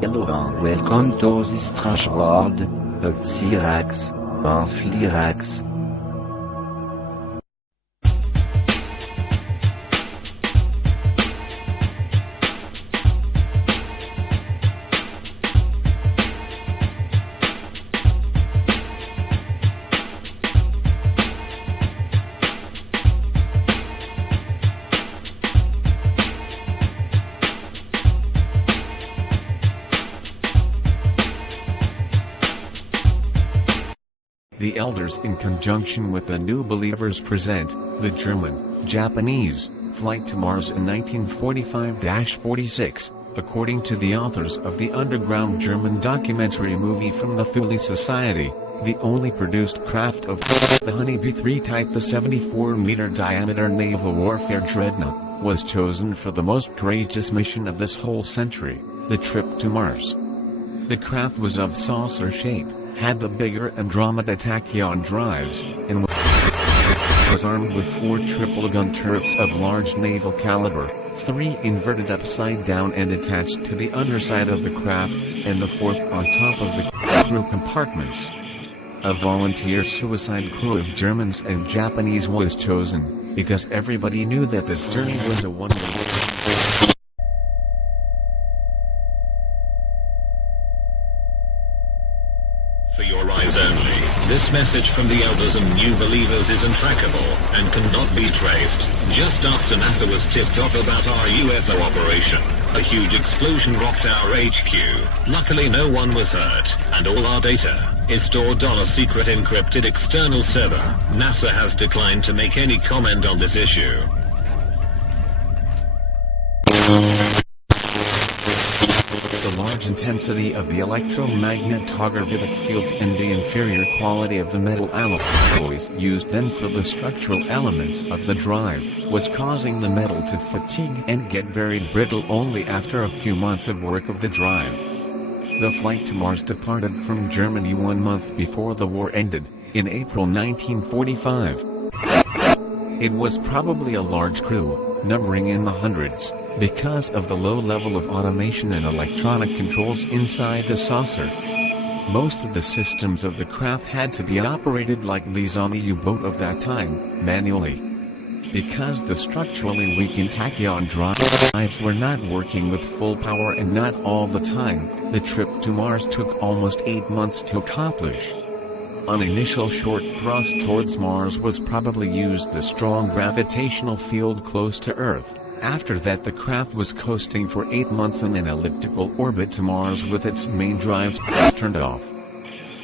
Hello and welcome to this strange world of Cyrax, or Flirax. The elders in conjunction with the New Believers present, the German-Japanese, flight to Mars in 1945-46, according to the authors of the underground German documentary movie from the Thule Society, the only produced craft of the Honeybee 3 type, the 74-meter diameter naval warfare dreadnought, was chosen for the most courageous mission of this whole century, the trip to Mars. The craft was of saucer shape, had the bigger Andromeda tachyon drives, and was armed with 4 triple-gun turrets of large naval caliber, 3 inverted upside down and attached to the underside of the craft, and the 4th on top of the crew compartments. A volunteer suicide crew of Germans and Japanese was chosen, because everybody knew that this journey was a one-way. For your eyes only, this message from the elders and new believers is untrackable, and cannot be traced. Just after NASA was tipped off about our UFO operation, a huge explosion rocked our HQ. Luckily no one was hurt, and all our data is stored on a secret encrypted external server. NASA has declined to make any comment on this issue. The large intensity of the electromagnetographic fields and the inferior quality of the metal alloys used then for the structural elements of the drive was causing the metal to fatigue and get very brittle only after a few months of work of the drive. The flight to Mars departed from Germany 1 month before the war ended, in April 1945. It was probably a large crew, numbering in the hundreds, because of the low level of automation and electronic controls inside the saucer. Most of the systems of the craft had to be operated like these on the U-boat of that time, manually. Because the structurally weakened tachyon drives were not working with full power and not all the time, the trip to Mars took almost 8 months to accomplish. An initial short thrust towards Mars was probably used the strong gravitational field close to Earth. After that the craft was coasting for 8 months in an elliptical orbit to Mars with its main drives turned off.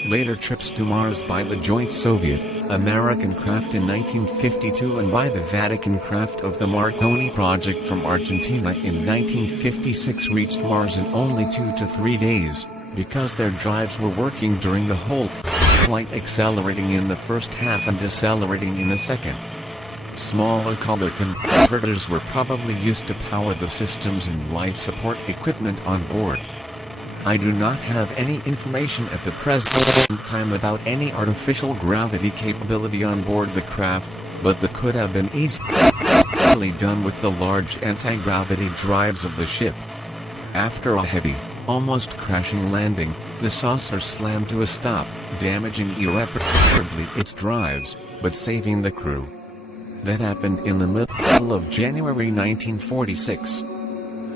Later trips to Mars by the joint Soviet-American craft in 1952 and by the Vatican craft of the Marconi project from Argentina in 1956 reached Mars in only 2 to 3 days, because their drives were working during the whole flight, accelerating in the first half and decelerating in the second. Smaller color converters were probably used to power the systems and life support equipment on board. I do not have any information at the present time about any artificial gravity capability on board the craft, but that could have been easily done with the large anti-gravity drives of the ship. After a heavy, almost crashing landing, the saucer slammed to a stop, damaging irreparably its drives, but saving the crew. That happened in the middle of January 1946.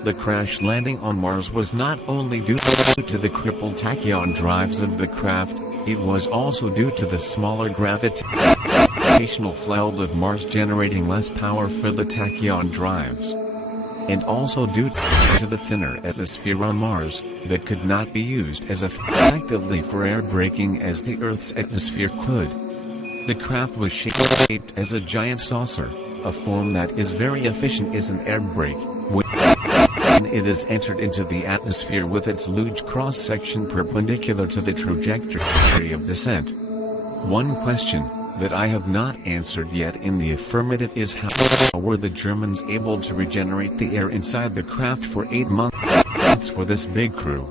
The crash landing on Mars was not only due to the crippled tachyon drives of the craft, it was also due to the smaller gravitational field of Mars generating less power for the tachyon drives. And also due to the thinner atmosphere on Mars, that could not be used as effectively for air braking as the Earth's atmosphere could. The craft was shaped as a giant saucer, a form that is very efficient as an air brake when it is entered into the atmosphere with its large cross-section perpendicular to the trajectory of descent. One question that I have not answered yet in the affirmative is how were the Germans able to regenerate the air inside the craft for 8 months for this big crew?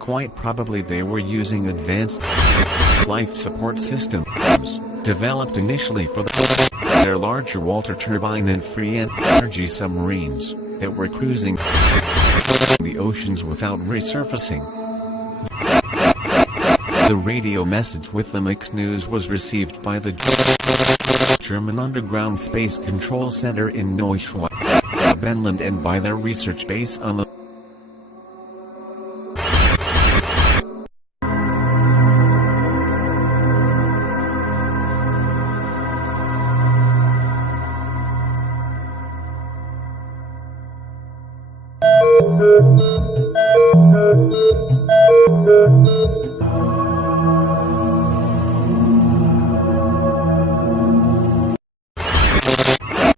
Quite probably they were using advanced life support systems, developed initially for their larger water turbine and free energy submarines that were cruising the oceans without resurfacing. The radio message with the mixed news was received by the German Underground Space Control Center in Neuschwanstein and by their research base on the